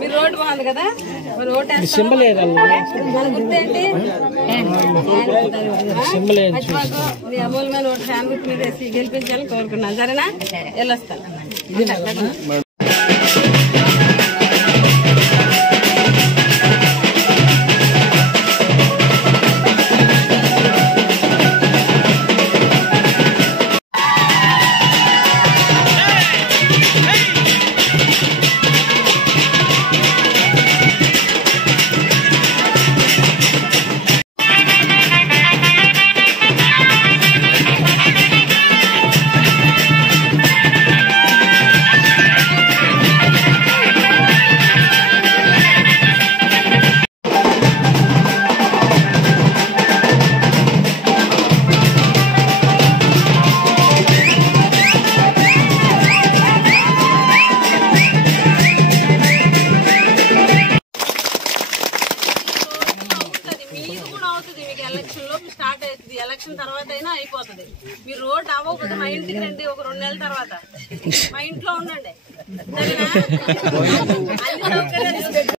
మీరు రోడ్డు బాగుంది కదా, మరి ఓటు గుర్తేంటి? మీ అమూల్యమైన ఓటు ఫ్యాన్ గుర్తు మీద వేసి గెలిపించాలని కోరుకున్నాను. సరేనా? వెళ్ళొస్తాను. స్టార్ట్ అవుతుంది, ఎలక్షన్ తర్వాత అయినా అయిపోతుంది. మీరు రోడ్ అవ్వకపోతే మా ఇంటికి రండి, ఒక 2 నెలల తర్వాత మా ఇంట్లో ఉండండి. సరేనా?